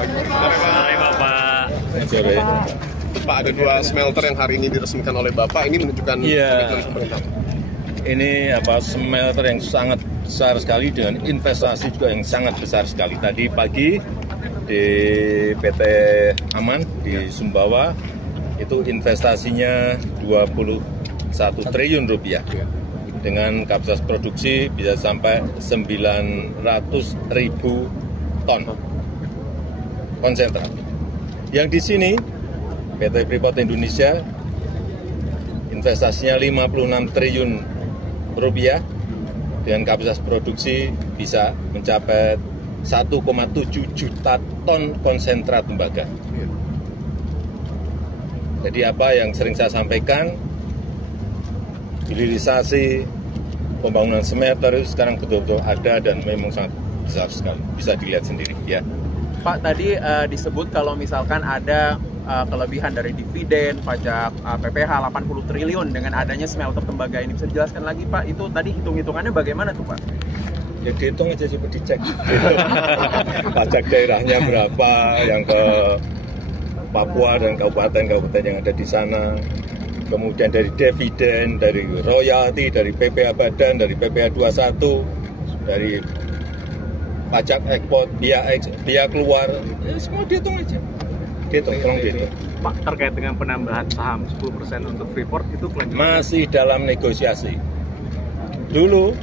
Sore Bapak. Sore. Pak, ada 2 smelter yang hari ini diresmikan oleh Bapak. Ini menunjukkan komitmen pemerintah. Ini smelter yang sangat besar sekali dengan investasi juga yang sangat besar sekali. Tadi pagi di PT Aman di Sumbawa itu investasinya 21 triliun rupiah. Dengan kapasitas produksi bisa sampai 900.000 ton konsentrat. Yang di sini PT Freeport Indonesia investasinya 56 triliun rupiah dengan kapasitas produksi bisa mencapai 1,7 juta ton konsentrat tembaga. Jadi apa yang sering saya sampaikan, hilirisasi pembangunan smelter itu sekarang betul-betul ada dan memang sangat besar sekali. Bisa dilihat sendiri ya. Pak, tadi disebut kalau misalkan ada kelebihan dari dividen, pajak PPh 80 triliun dengan adanya smelter tembaga ini. Bisa dijelaskan lagi Pak, itu tadi hitung-hitungannya bagaimana tuh Pak? Ya dihitung aja, coba dicek. Pajak daerahnya berapa yang ke Papua dan kabupaten-kabupaten yang ada di sana. Kemudian dari dividen, dari royalti, dari PPh Badan, dari PPh 21, dari pajak ekspor, biaya keluar, ya semua dihitung aja. Tolong dihitung. Pak, terkait dengan penambahan saham 10% untuk Freeport itu masih dalam negosiasi. Dulu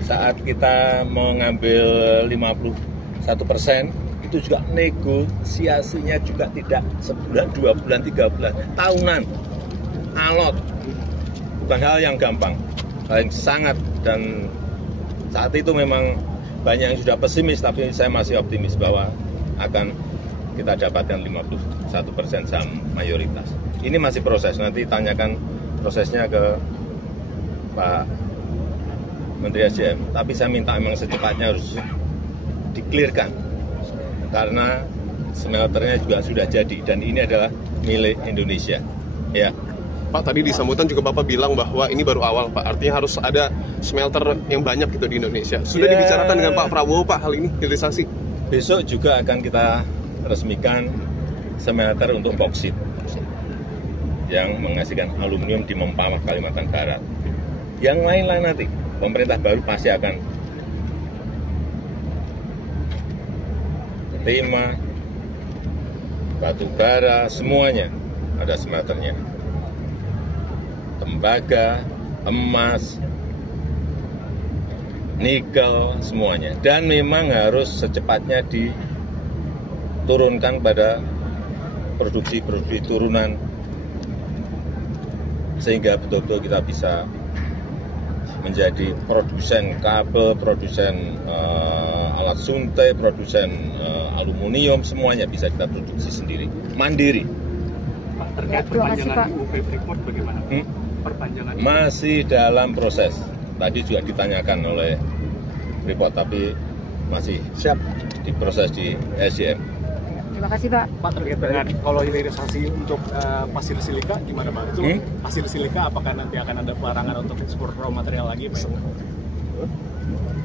saat kita mengambil 51%, itu juga negosiasinya juga tidak sebulan, 2 bulan, 3 bulan, tahunan, alot. Bukan hal yang gampang, hal yang sangat, dan saat itu memang banyak yang sudah pesimis, tapi saya masih optimis bahwa akan kita dapatkan 51% saham mayoritas. Ini masih proses, nanti tanyakan prosesnya ke Pak Menteri SDM. Tapi saya minta memang secepatnya harus di-clear-kan, karena smelternya juga sudah jadi, dan ini adalah milik Indonesia. Ya. Pak, tadi di sambutan juga Bapak bilang bahwa ini baru awal, Pak. Artinya harus ada smelter yang banyak gitu di Indonesia. Sudah dibicarakan dengan Pak Prabowo, Pak, hal ini, hilirisasi? Besok juga akan kita resmikan smelter untuk boksit yang menghasilkan aluminium di Mempawah, Kalimantan Barat. Yang lain-lain nanti, pemerintah baru pasti akan timah, batu bara, semuanya ada smelternya. Tembaga, emas, nikel, semuanya. Dan memang harus secepatnya diturunkan pada produksi-produksi turunan, sehingga betul-betul kita bisa menjadi produsen kabel, produsen alat suntai, produsen aluminium, semuanya bisa kita produksi sendiri, mandiri. Pak, terkait perpanjangan UP Freeport bagaimana? Perpanjangan masih dalam proses. Tadi juga ditanyakan oleh Freeport, tapi masih siap diproses di SDM. Terima kasih Pak. Pak, terkait dengan kalau hilirisasi untuk pasir silika gimana Pak? Itu pasir silika apakah nanti akan ada pelarangan untuk ekspor raw material lagi Pak?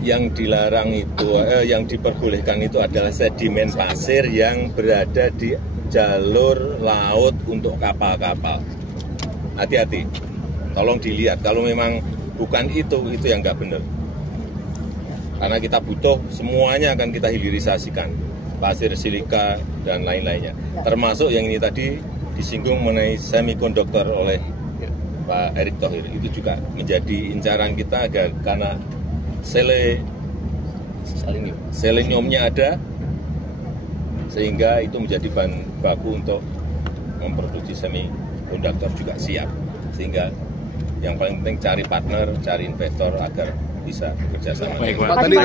Yang dilarang itu, yang diperbolehkan itu adalah sedimen pasir yang berada di jalur laut untuk kapal-kapal. Hati-hati, tolong dilihat. Kalau memang bukan itu yang nggak benar. Karena kita butuh, semuanya akan kita hilirisasikan. Pasir, silika, dan lain-lainnya. Termasuk yang ini tadi disinggung mengenai semikonduktor oleh Pak Erick Thohir. Itu juga menjadi incaran kita agar karena seleniumnya ada, sehingga itu menjadi bahan baku untuk memproduksi semikonduktor juga siap. Sehingga yang paling penting cari partner, cari investor agar bisa bekerja sama. Baik, Pak. Tadi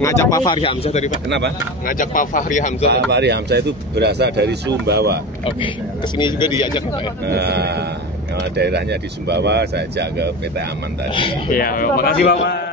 ngajak Pak Fahri Hamzah tadi, Pak. Kenapa? Ngajak Pak Fahri Hamzah. Pak Fahri Hamzah itu berasal dari Sumbawa. Oke. Kesini juga diajak, Pak. Nah, kalau daerahnya di Sumbawa, saya ajak ke PT Aman tadi. Iya, makasih Bapak.